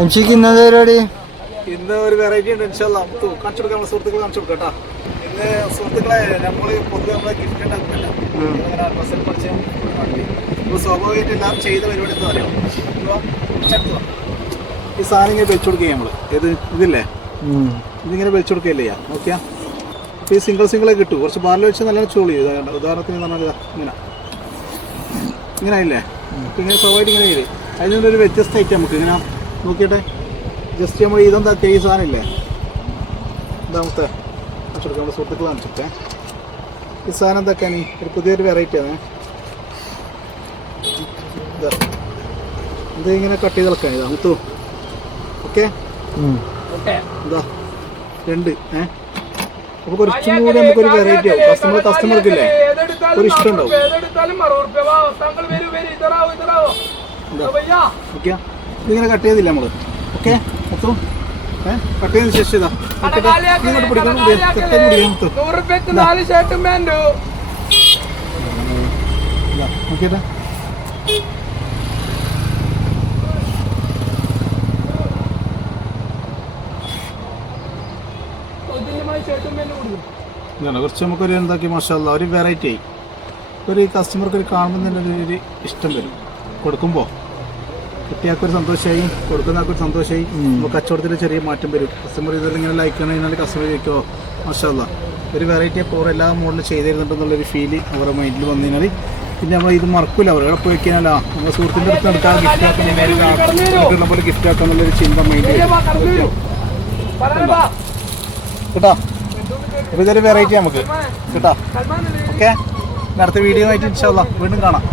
എംസിക്ക് ഇന്നത് പരിപാടി ഇന്ന് ഒരു വെറൈറ്റി ഉണ്ട്. കാണിച്ചു കൊടുക്കാം, നമ്മുടെ സുഹൃത്തുക്കൾ കാണിച്ചു കൊടുക്കാം കേട്ടോ. ഇന്ന് സുഹൃത്തുക്കളെ നമ്മൾ പൊതുവെ നമ്മളെ ഗിഫ്റ്റ് ഉണ്ടാക്കുന്നില്ല, ഡ്രസ്സിൽ പഠിച്ച ഇപ്പോൾ സ്വാഭാവികമായിട്ട് എല്ലാവരും ചെയ്ത പരിപാടി എന്താ പറയുക, ഈ സാധനം ഇങ്ങനെ വെച്ചു കൊടുക്കുക. നമ്മൾ ഇതില്ലേ ഇതിങ്ങനെ വെച്ചു കൊടുക്കുകയല്ലേ ചെയ്യാം. നോക്കിയാൽ അപ്പോൾ ഈ സിംഗിളെ കിട്ടും. കുറച്ച് ബാറിൽ വെച്ച് നല്ല ചോളി ചെയ്യും. ഉദാഹരണത്തിന് പറഞ്ഞാൽ ഇങ്ങനെ ആയില്ലേ. അപ്പോൾ ഇങ്ങനെ സ്വാഭാവികമായിട്ട് ഇങ്ങനെ ചെയ്ത് അതിൽ നിന്നൊരു വ്യത്യസ്ത ഐറ്റം നമുക്ക് ഇങ്ങനെ നോക്കിയിട്ട് ജസ്റ്റ് നമ്മൾ ഇതെന്താ ഈ സാധനം ഇല്ലേ, ഇതാമത്തെ കാണിച്ചെടുക്കാം. നമ്മുടെ സുഹൃത്തുക്കൾ കാണിച്ചിട്ടേ ഈ സാധനം എന്താക്കാൻ ഒരു പുതിയൊരു വെറൈറ്റിയാണ്. ഇത് ഇങ്ങനെ കട്ട് ചെയ്ത് ഇളക്കാൻ ഇതാ മുത്തു. ഓക്കെ എന്താ രണ്ട് അപ്പോൾ കുറച്ചും കൂടി നമുക്കൊരു വെറൈറ്റി ആവും. കസ്റ്റമർക്കില്ലേ ഒരു ഇഷ്ടം ഉണ്ടാവും. ഓക്കെ ഇതിങ്ങനെ കട്ട് ചെയ്തില്ല നമ്മൾ. ഓക്കെ മുത്തു കട്ട് ചെയ്തതിന് ശേഷം ഇതാ ഇങ്ങോട്ട് പിടിക്കാൻ നോക്കിയിട്ട് കുറച്ച് നമുക്കൊരു എന്താക്കി മാഷാല്ലാ ഒരു വെറൈറ്റി ആയി. ഒരു കസ്റ്റമർക്ക് ഒരു കാണുമ്പോൾ തന്നെ ഒരു ഇഷ്ടം വരും. കൊടുക്കുമ്പോൾ കിട്ടിയാക്കൊരു സന്തോഷമായി, കൊടുക്കുന്നവർക്കൊരു സന്തോഷമായി. നമുക്ക് കച്ചവടത്തിൽ ചെറിയ മാറ്റം വരും. കസ്റ്റമർ ഇതെല്ലാം ഇങ്ങനെ ലൈക്ക് ചെയ്യണമെങ്കിൽ കസ്റ്റമർ ചോദിക്കുമോ മാഷാല്ലാ ഒരു വെറൈറ്റി അപ്പോൾ എല്ലാ മോഡലും ചെയ്ത് തരുന്നുണ്ടെന്നുള്ളൊരു ഫീല് അവരുടെ മൈൻഡിൽ വന്നു കഴിഞ്ഞാൽ പിന്നെ നമ്മൾ ഇത് മറക്കില്ല. അവർ എവിടെ പോയി കഴിഞ്ഞാൽ നമ്മുടെ സുഹൃത്തിൻ്റെ അടുത്ത് എടുക്കാൻ ഗിഫ്റ്റ് ആക്കുന്ന പോലെ ഗിഫ്റ്റ് ആക്കാന്നുള്ളൊരു ചിന്ത മൈൻഡിൽ കേട്ടോ. അപ്പോൾ ഇതൊരു വെറൈറ്റി നമുക്ക് കേട്ടോ. ഓക്കെ അടുത്ത വീഡിയോ ആയിട്ട് ഇൻഷാ അല്ലാ വീണ്ടും കാണാം.